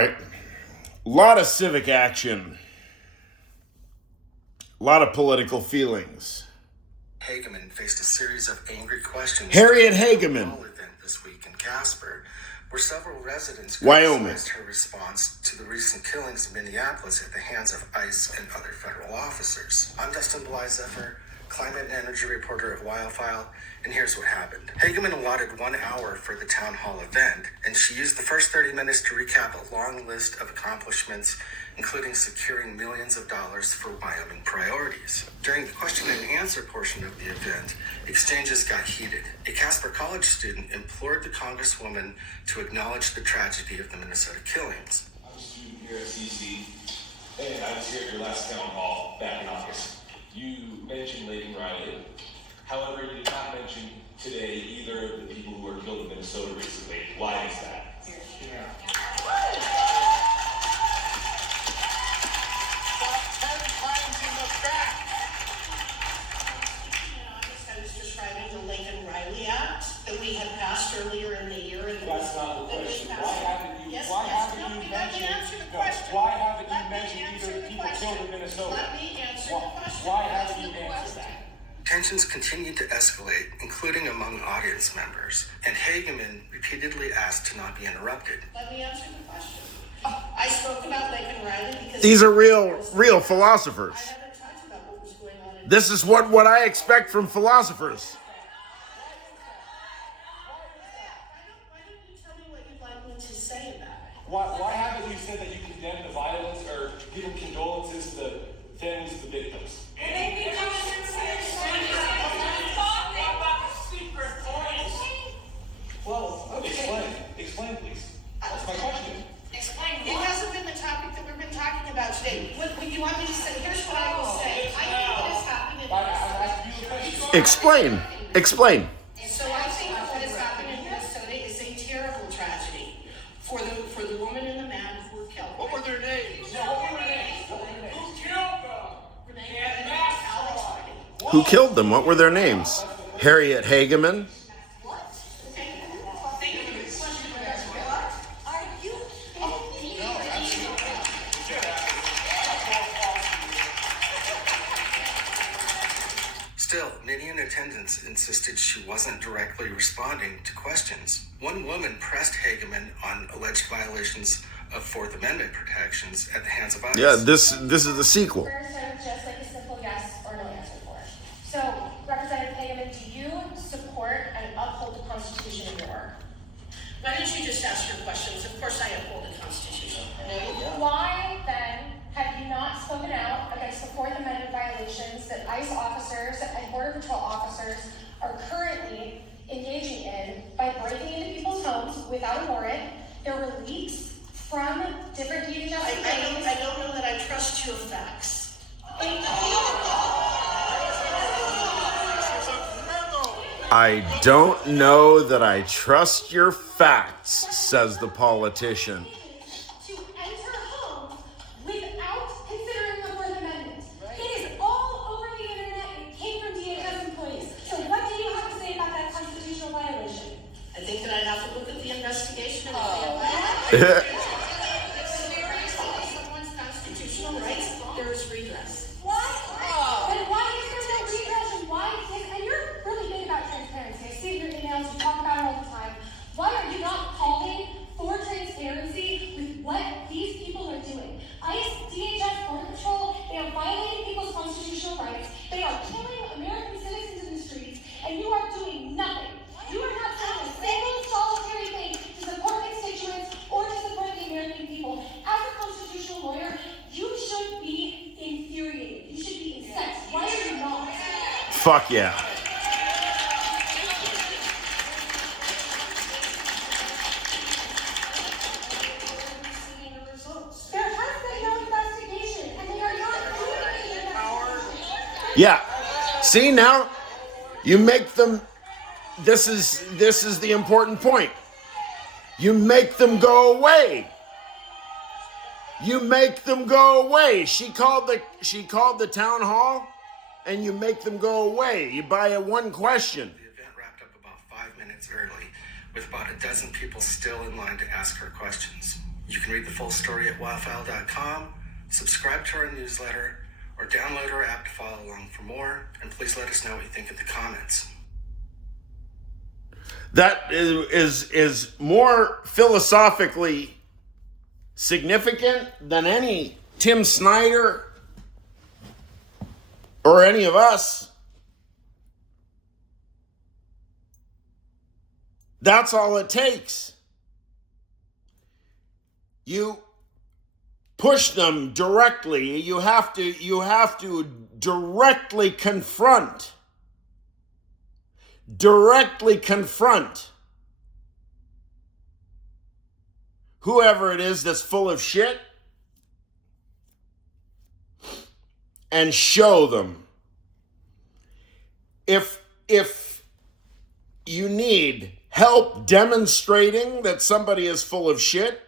right. A lot of civic action. A lot of political feelings. Hageman faced a series of angry questions. Harriet Hageman. Event this week in Casper, where several residents Wyoming. criticized her response to the recent killings in Minneapolis at the hands of ICE and other federal officers. I'm Dustin Blyzeffer, climate and energy reporter at Wildfile, and here's what happened. Hageman allotted 1 hour for the town hall event, and she used the first 30 minutes to recap a long list of accomplishments, including securing millions of dollars for Wyoming priorities. During the question and answer portion of the event, exchanges got heated. A Casper College student implored the Congresswoman to acknowledge the tragedy of the Minnesota killings. I'm a student here at CC, and I was here at your last town hall back in August. You mentioned Lady Riley. However, you did not mention today either of the people who were killed in Minnesota recently. Why is that? That we had passed earlier in the year. And that's not the question. Why haven't you mentioned Why haven't you mentioned either of the people killed in Minnesota? Let me answer the question. Why haven't you answered that? Tensions continued to escalate, including among audience members, and Hageman repeatedly asked to not be interrupted. Let me answer the question. I spoke about Lake and Riley because These are real philosophers. I haven't talked about what was going on. This is what I expect from philosophers. Why haven't you said that you condemn the violence or given condolences to the families of the victims? Well, explain, please. That's my question. It hasn't been the topic that we've been talking about today. What you want me to say? Here's what I will say. I think what has happened in Minnesota. Explain. So I think what has happened in Minnesota is a terrible tragedy for the woman and the man who were killed. What were their names? Who killed them? Who killed them? What were their names? Harriet Hageman. Still, many in attendance insisted she wasn't directly responding to questions. One woman pressed Hageman on alleged violations of Fourth Amendment protections at the hands of ICE. Yeah, this is the sequel. Just like a simple yes or no answer for it. So, Representative Hageman, do you support and uphold the Constitution in your work? Why don't you just ask your questions? Of course I uphold the Constitution. Why, then, have you not spoken out against the Fourth Amendment violations that ICE officers and Border Patrol officers are currently engaging in by breaking into people's homes without a warrant? There were leaks from different DHS employees. I don't know that I trust your facts. I don't know that I trust your facts, says the politician. To enter homes without considering the Fourth Amendment. It is all over the internet. It came from DHS employees. So what do you have to say about that constitutional violation? I think that I'd have to look at the investigation and someone's constitutional rights, there is redress. What? Then why is there no redress and why? And you're really big about transparency. I see your emails, you talk about it all the time. Why are you not calling for transparency with what these people are doing? ICE, DHS, Border Patrol, they are violating people's constitutional rights. They are killing American citizens in the streets, and you are doing nothing. You are not doing a single solitary thing to support constituents or to support the American people. As a constitutional lawyer, you should be infuriated. You should be incensed. Why are you not? Fuck yeah. There has been no investigation, and they are not doing it. Yeah. See, now you make them. This is the important point. You make them go away. You make them go away. She called the town hall, and you make them go away. You buy a one question. The event wrapped up about 5 minutes early, with about a dozen people still in line to ask her questions. You can read the full story at wildfile.com, subscribe to our newsletter, or download our app to follow along for more, and please let us know what you think in the comments. That is more philosophically significant than any Tim Snyder or any of us. That's all it takes. You push them directly. You have to directly confront whoever it is that's full of shit and show them. If you need help demonstrating that somebody is full of shit,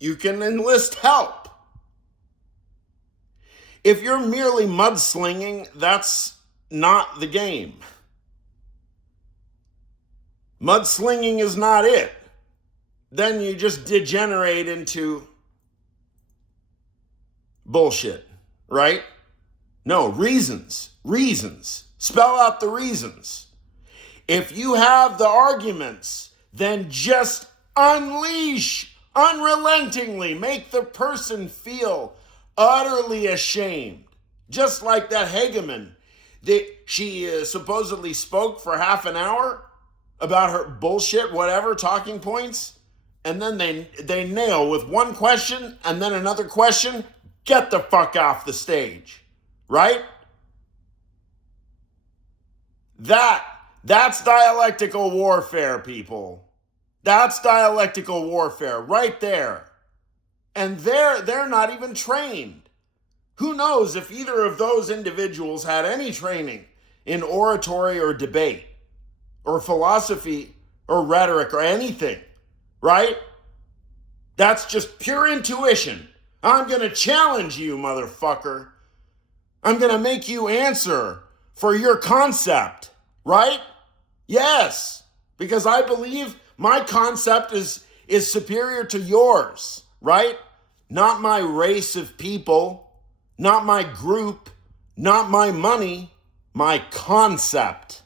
you can enlist help. If you're merely mudslinging, that's not the game. Mudslinging is not it. Then you just degenerate into bullshit, right? No, reasons. Spell out the reasons. If you have the arguments, then just unleash, unrelentingly, make the person feel utterly ashamed. Just like that Hageman. She supposedly spoke for half an hour about her bullshit, whatever, talking points, and then they nail with one question and then another question, get the fuck off the stage, right? That's dialectical warfare, people. That's dialectical warfare right there. And they're not even trained. Who knows if either of those individuals had any training in oratory or debate or philosophy or rhetoric or anything, right? That's just pure intuition. I'm going to challenge you, motherfucker. I'm going to make you answer for your concept, right? Yes, because I believe my concept is superior to yours, right? Not my race of people, not my group, not my money, my concept.